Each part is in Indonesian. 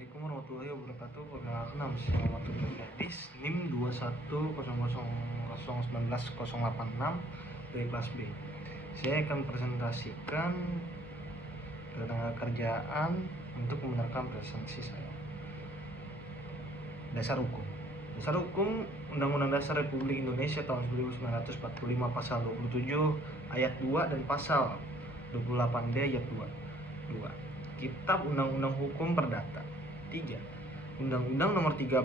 Assalamualaikum warahmatullahi wabarakatuh. Perkenalkan nama saya Muhammad Tujuh Gadis, NIM 21000019 dari kelas B. Saya akan presentasikan ketenaga kerjaan untuk membenarkan presentasi saya. Dasar hukum. Dasar hukum Undang-Undang Dasar Republik Indonesia tahun 1945 pasal 27 ayat 2 dan pasal 28D ayat 2. Kitab Undang-Undang Hukum Perdata. 3. Undang-Undang Nomor 13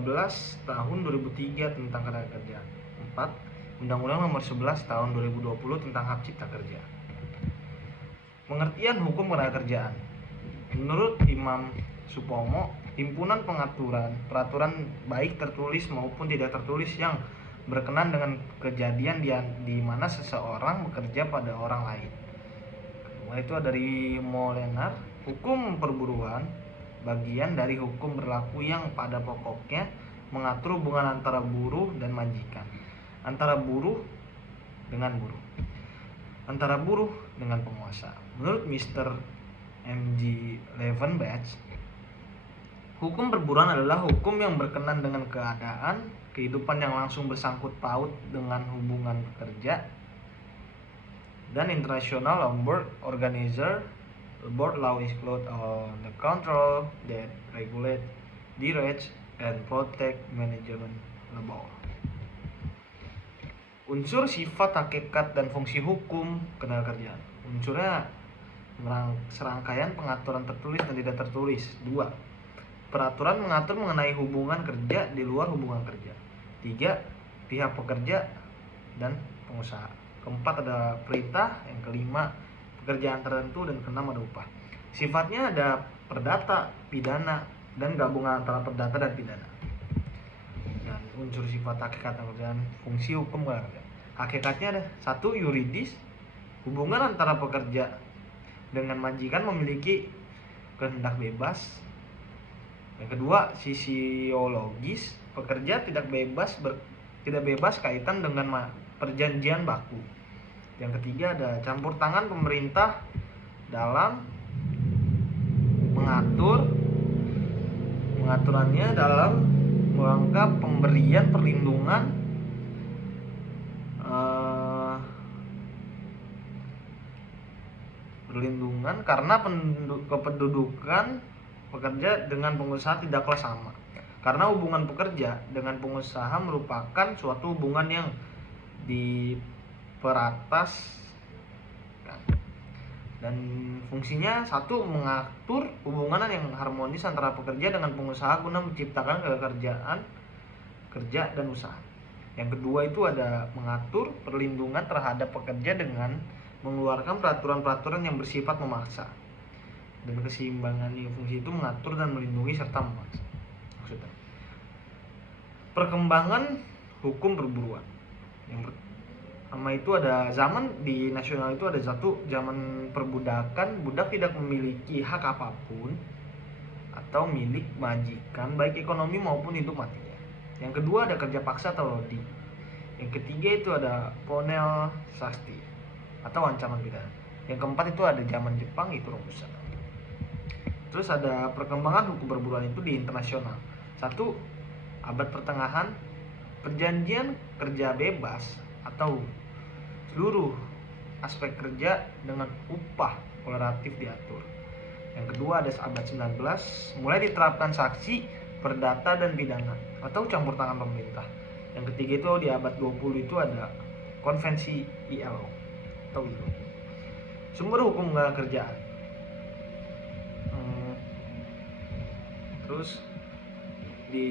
Tahun 2003 tentang Ketenagakerjaan. 4. Undang-Undang Nomor 11 Tahun 2020 tentang Hak Cipta Kerja. Pengertian hukum ketenagakerjaan. Menurut Imam Supomo, himpunan peraturan baik tertulis maupun tidak tertulis yang berkenan dengan kejadian di mana seseorang bekerja pada orang lain. Itu dari Molenar. Hukum perburuan bagian dari hukum berlaku yang pada pokoknya mengatur hubungan antara buruh dan majikan, antara buruh dengan buruh, antara buruh dengan penguasa. Menurut Mr. M.G. Levenbach, hukum perburuan adalah hukum yang berkenan dengan keadaan kehidupan yang langsung bersangkut paut dengan hubungan pekerja dan International Labor Organizer. Labor law is clothed on the control that regulate the rights and protect management labor. Unsur sifat, hakikat, dan fungsi hukum ketenagakerjaan. Unsurnya serangkaian pengaturan tertulis dan tidak tertulis. 2. Peraturan mengatur mengenai hubungan kerja di luar hubungan kerja. 3. Pihak pekerja dan pengusaha. Keempat ada perintah. Yang kelima pekerjaan tertentu, dan keenam ada upah. Sifatnya ada perdata, pidana, dan gabungan antara perdata dan pidana. Dan unsur sifat, hakikat, dan fungsi hukum ketenagakerjaan. Hakikatnya ada 1. Yuridis. Hubungan antara pekerja dengan majikan memiliki kehendak bebas. Yang kedua, sisiologis. Pekerja tidak bebas kaitan dengan perjanjian baku. Yang ketiga ada campur tangan pemerintah dalam pengaturannya dalam rangka pemberian perlindungan karena kependudukan pekerja dengan pengusaha tidaklah sama. Karena hubungan pekerja dengan pengusaha merupakan suatu hubungan yang peratas dan fungsinya 1. Mengatur hubungan yang harmonis antara pekerja dengan pengusaha guna menciptakan kerja dan usaha. Yang kedua itu ada mengatur perlindungan terhadap pekerja dengan mengeluarkan peraturan-peraturan yang bersifat memaksa. Dan keseimbangan fungsi itu mengatur dan melindungi serta memaksa. Maksudnya perkembangan hukum perburuan. Yang pertama itu ada zaman di nasional itu ada 1. Zaman perbudakan, budak tidak memiliki hak apapun atau milik majikan baik ekonomi maupun hidup matinya. Yang kedua ada kerja paksa atau lodi. Yang ketiga itu ada ponel sasti atau ancaman pidana. Yang keempat itu ada zaman Jepang, itu Romusa. Terus ada perkembangan hukum perburuan itu di internasional. 1. Abad pertengahan, perjanjian kerja bebas atau seluruh aspek kerja dengan upah kolektif diatur. Yang kedua ada abad 19, mulai diterapkan saksi, perdata, dan pidana atau campur tangan pemerintah. Yang ketiga itu di abad 20 itu ada konvensi ILO atau ILO. Sumber hukum ketenagakerjaan. Terus di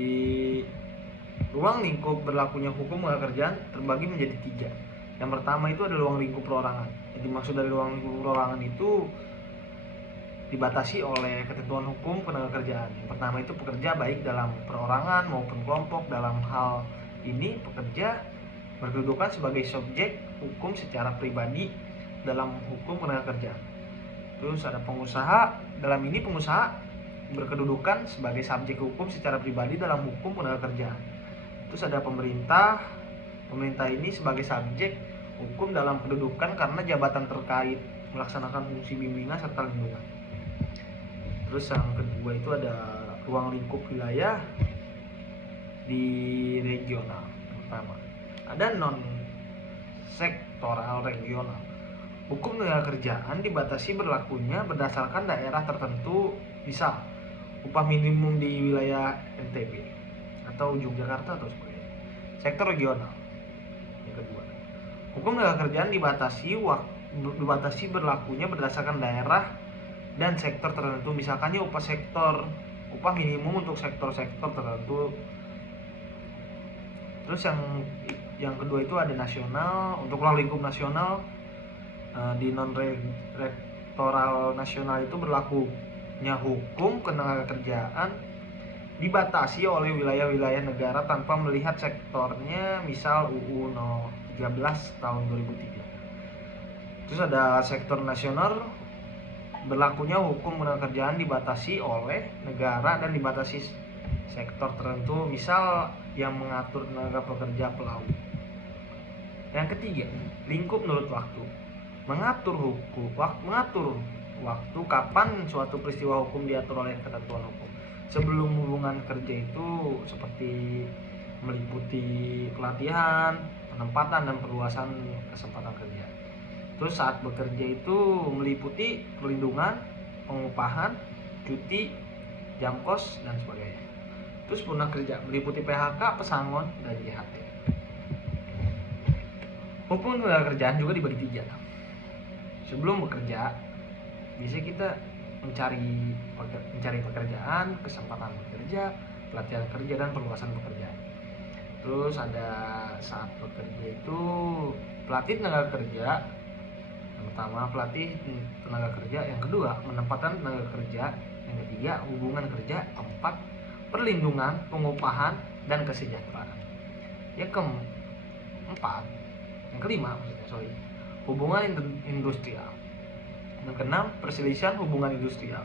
ruang lingkup berlakunya hukum ketenagakerjaan terbagi menjadi 3. Yang pertama itu ada ruang lingkup perorangan. Jadi maksud dari ruang lingkup perorangan itu dibatasi oleh ketentuan hukum ketenagakerjaan. Yang pertama itu pekerja baik dalam perorangan maupun kelompok. Dalam hal ini pekerja berkedudukan sebagai subjek hukum secara pribadi dalam hukum ketenagakerjaan. Terus ada pengusaha. Dalam ini pengusaha berkedudukan sebagai subjek hukum secara pribadi dalam hukum ketenagakerjaan. Terus ada pemerintah. Pemerintah ini sebagai subjek hukum dalam kedudukan karena jabatan terkait melaksanakan fungsi bimbingan serta lindungan. Terus yang kedua itu ada ruang lingkup wilayah di regional. Pertama, ada non sektoral regional. Hukum tenaga kerjaan dibatasi berlakunya berdasarkan daerah tertentu, misal upah minimum di wilayah NTB atau Yogyakarta atau sebagainya. Sektor regional. Yang kedua, hukum tenaga kerjaan dibatasi berlakunya berdasarkan daerah dan sektor tertentu, misalkannya upah minimum untuk sektor-sektor tertentu. Terus yang kedua itu ada nasional. Untuk ruang lingkup nasional, di non rektoral nasional itu berlakunya hukum ketenaga kerjaan dibatasi oleh wilayah-wilayah negara tanpa melihat sektornya, misal UU 13 tahun 2003. Terus ada sektor nasional, berlakunya hukum ketenaga kerjaan dibatasi oleh negara dan dibatasi sektor tertentu, misal yang mengatur tenaga pekerja pelaut. Yang ketiga, lingkup menurut waktu. Mengatur waktu kapan suatu peristiwa hukum diatur oleh ketentuan hukum. Sebelum hubungan kerja itu seperti meliputi pelatihan, penempatan dan perluasan kesempatan kerja. Terus saat bekerja itu meliputi perlindungan, pengupahan, cuti, jam kos dan sebagainya. Terus punah kerja meliputi PHK, pesangon, dan JHT. Hukum tenaga kerjaan juga dibagi 3. Sebelum bekerja, biasanya kita mencari pekerjaan, kesempatan bekerja, pelatihan kerja, dan perluasan pekerjaan. Terus ada saat bekerja itu pelatih tenaga kerja. Yang pertama, pelatih tenaga kerja. Yang kedua, menempatkan tenaga kerja. Yang ketiga, hubungan kerja. Keempat, perlindungan, pengupahan, dan kesejahteraan. Yang kelima, hubungan industrial. Yang keenam, perselisihan hubungan industrial.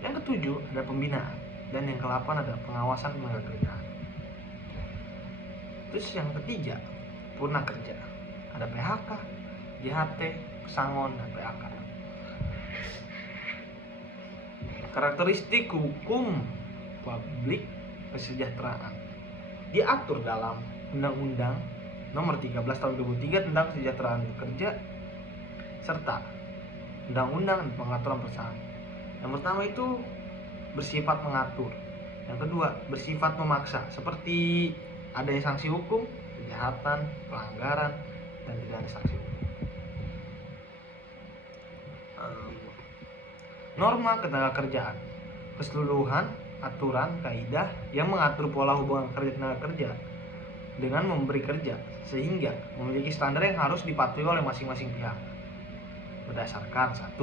Yang ketujuh, ada pembinaan. Dan yang ke-8 ada pengawasan tenaga kerja. Terus yang ketiga, punah kerja. Ada PHK, JHT, pesangon, dan PHK. Karakteristik hukum publik kesejahteraan diatur dalam Undang-Undang Nomor 13 Tahun 2003 tentang Kesejahteraan Pekerja serta Undang-Undang Pengaturan Perusahaan. Yang pertama itu bersifat mengatur. Yang kedua, bersifat memaksa, seperti adanya sanksi hukum, kejahatan, pelanggaran, dan tidak ada sanksi hukum. Norma ketenagakerjaan, keseluruhan aturan kaidah yang mengatur pola hubungan kerja tenaga kerja dengan memberi kerja, sehingga memiliki standar yang harus dipatuhi oleh masing-masing pihak berdasarkan 1.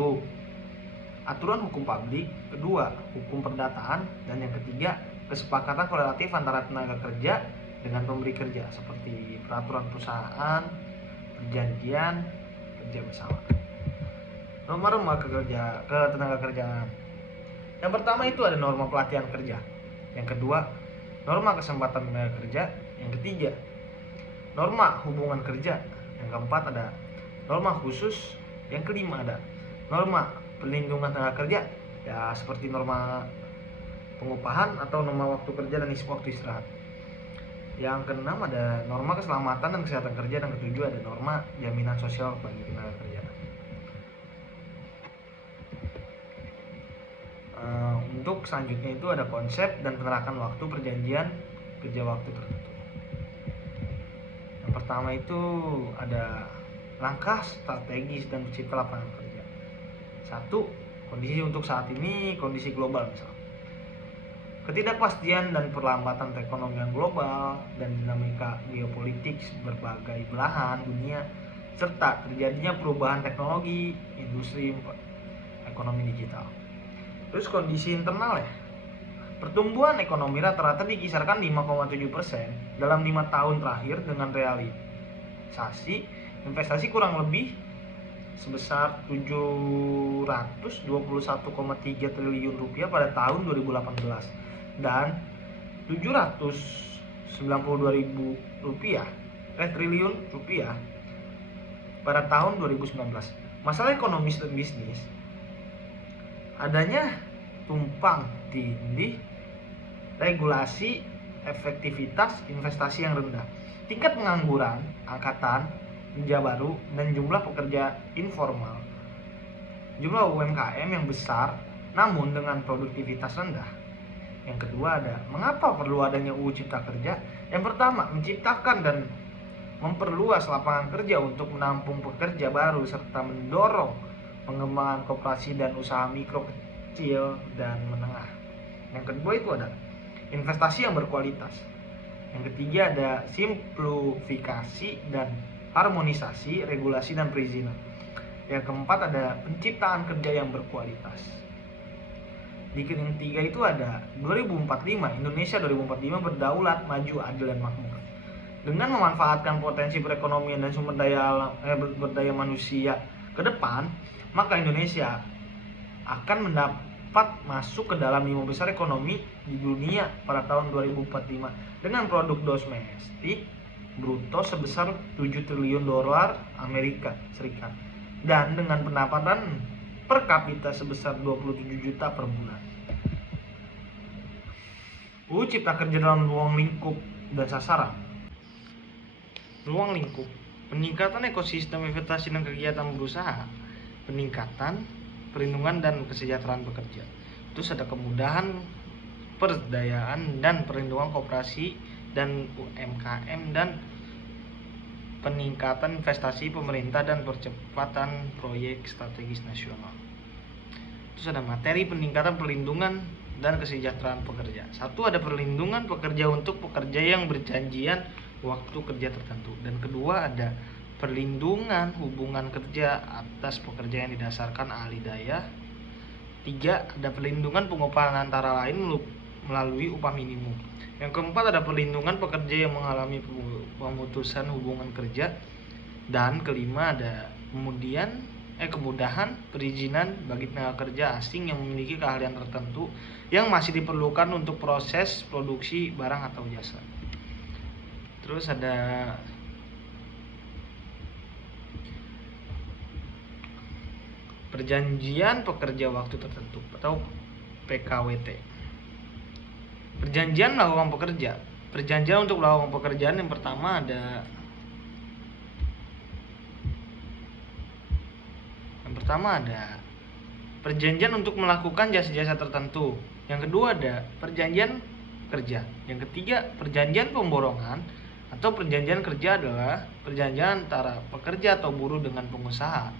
Aturan hukum publik, kedua, hukum perdataan, dan yang ketiga, kesepakatan kolektif antara tenaga kerja dengan pemberi kerja seperti peraturan perusahaan, perjanjian kerja bersama. Norma ketenaga kerjaan. Yang pertama itu ada norma pelatihan kerja. Yang kedua, norma kesempatan tenaga kerja. Yang ketiga, norma hubungan kerja. Yang keempat ada norma khusus. Yang kelima ada norma perlindungan tenaga kerja, ya seperti norma pengupahan atau norma waktu kerja dan waktu istirahat. Yang keenam ada norma keselamatan dan kesehatan kerja. Dan ketujuh ada norma jaminan sosial bagi tenaga kerja. Untuk selanjutnya itu ada konsep dan penerapan waktu perjanjian kerja waktu tertentu. Yang pertama itu ada langkah strategis dan pencipta lapangan kerja. 1. Kondisi untuk saat ini, kondisi global misalnya. Ketidakpastian dan perlambatan perekonomian global dan dinamika geopolitik berbagai belahan dunia serta terjadinya perubahan teknologi, industri, ekonomi digital. Terus kondisi internal ya. Pertumbuhan ekonomi rata-rata dikisarkan 5,7% dalam 5 tahun terakhir dengan realisasi investasi kurang lebih sebesar 721,3 triliun rupiah pada tahun 2018 dan 792.000 triliun rupiah pada tahun 2019. Masalah ekonomi dan bisnis, adanya tumpang tindih regulasi, efektivitas investasi yang rendah, tingkat pengangguran, angkatan kerja baru, dan jumlah pekerja informal. Jumlah UMKM yang besar namun dengan produktivitas rendah. Yang kedua ada, mengapa perlu adanya UU Cipta Kerja? Yang pertama, menciptakan dan memperluas lapangan kerja untuk menampung pekerja baru serta mendorong pengembangan koperasi dan usaha mikro, kecil, dan menengah. Yang kedua itu ada investasi yang berkualitas. Yang ketiga ada simplifikasi dan harmonisasi regulasi dan perizinan. Yang keempat ada penciptaan kerja yang berkualitas. Di yang ketiga itu ada 2045, Indonesia 2045 berdaulat, maju, adil, dan makmur. Dengan memanfaatkan potensi perekonomian dan sumber daya manusia ke depan, maka Indonesia akan mendapat masuk ke dalam 5 besar ekonomi di dunia pada tahun 2045 dengan produk domestik bruto sebesar 7 triliun dolar Amerika Serikat dan dengan pendapatan per kapita sebesar 27 juta per bulan. UU Cipta Kerja dalam ruang lingkup dan sasaran. Ruang lingkup, peningkatan ekosistem investasi dan kegiatan berusaha, peningkatan perlindungan dan kesejahteraan pekerja. Terus ada kemudahan perdayaan dan perlindungan koperasi dan UMKM, dan peningkatan investasi pemerintah dan percepatan proyek strategis nasional. Terus ada materi peningkatan perlindungan dan kesejahteraan pekerja. Satu, ada perlindungan pekerja untuk pekerja yang berjanjian waktu kerja tertentu. Dan kedua, ada perlindungan hubungan kerja atas pekerja yang didasarkan ahli daya. Tiga, ada perlindungan pengupahan antara lain melalui upah minimum. Yang keempat, ada perlindungan pekerja yang mengalami pemutusan hubungan kerja. Dan kelima, ada kemudahan perizinan bagi tenaga kerja asing yang memiliki keahlian tertentu yang masih diperlukan untuk proses produksi barang atau jasa. Terus ada perjanjian pekerja waktu tertentu atau PKWT. Perjanjian melakukan pekerja. Perjanjian untuk melakukan pekerjaan yang pertama ada perjanjian untuk melakukan jasa-jasa tertentu. Yang kedua ada perjanjian kerja. Yang ketiga, perjanjian pemborongan atau perjanjian kerja adalah perjanjian antara pekerja atau buruh dengan pengusaha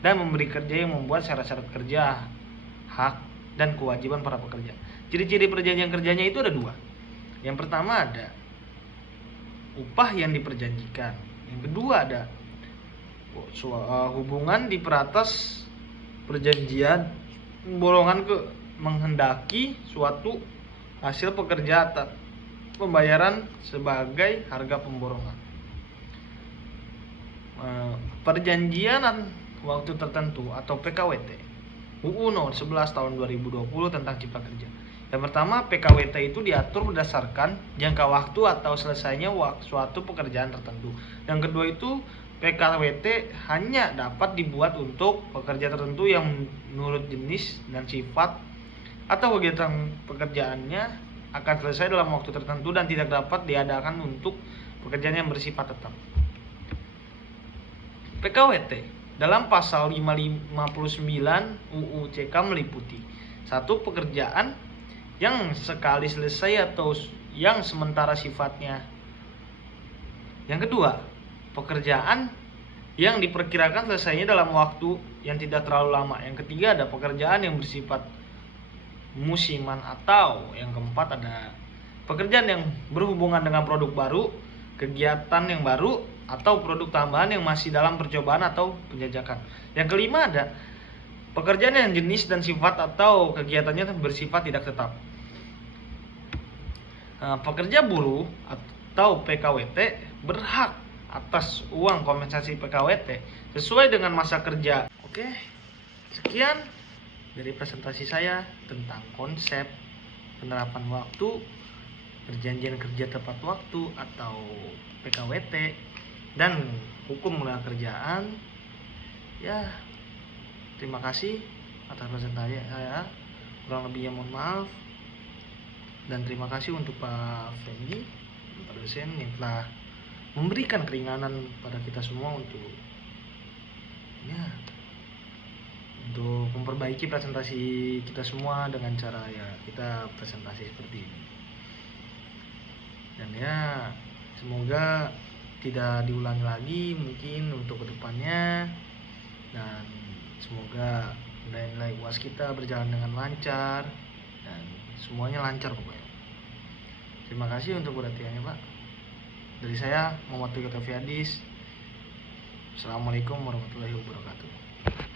dan memberi kerja yang membuat syarat-syarat kerja, hak, dan kewajiban para pekerja. Ciri-ciri perjanjian kerjanya itu ada dua. Yang pertama ada upah yang diperjanjikan. Yang kedua ada hubungan di peratas perjanjian pemborongan menghendaki suatu hasil pekerja atas pembayaran sebagai harga pemborongan. Perjanjian waktu tertentu atau PKWT. UU Nomor 11 Tahun 2020 tentang Cipta Kerja. Yang pertama, PKWT itu diatur berdasarkan jangka waktu atau selesainya suatu pekerjaan tertentu. Yang kedua itu PKWT hanya dapat dibuat untuk pekerja tertentu yang menurut jenis dan sifat atau kegiatan pekerjaannya akan selesai dalam waktu tertentu dan tidak dapat diadakan untuk pekerjaan yang bersifat tetap. PKWT dalam pasal 559 UU CK meliputi satu, pekerjaan yang sekali selesai atau yang sementara sifatnya. Yang kedua, pekerjaan yang diperkirakan selesainya dalam waktu yang tidak terlalu lama. Yang ketiga, ada pekerjaan yang bersifat musiman, atau yang keempat ada pekerjaan yang berhubungan dengan produk baru, kegiatan yang baru, atau produk tambahan yang masih dalam percobaan atau penjajakan. Yang kelima ada pekerjaan yang jenis dan sifat atau kegiatannya bersifat tidak tetap. Pekerja buruh atau PKWT berhak atas uang kompensasi PKWT sesuai dengan masa kerja. Oke, sekian dari presentasi saya tentang konsep penerapan waktu, perjanjian kerja tepat waktu atau PKWT, dan hukum ketenaga kerjaan. Ya, terima kasih atas presentasi saya. Kurang lebihnya mohon maaf. Dan terima kasih untuk Pak Fendi, Pak dosen yang telah memberikan keringanan pada kita semua untuk memperbaiki presentasi kita semua dengan cara kita presentasi seperti ini. Dan semoga tidak diulangi lagi mungkin untuk kedepannya, dan semoga nilai-nilai UAS kita berjalan dengan lancar dan semuanya lancar pokoknya. Terima kasih untuk perhatiannya Pak. Dari saya Muhammad Taufiq Hadis. Assalamualaikum warahmatullahi wabarakatuh.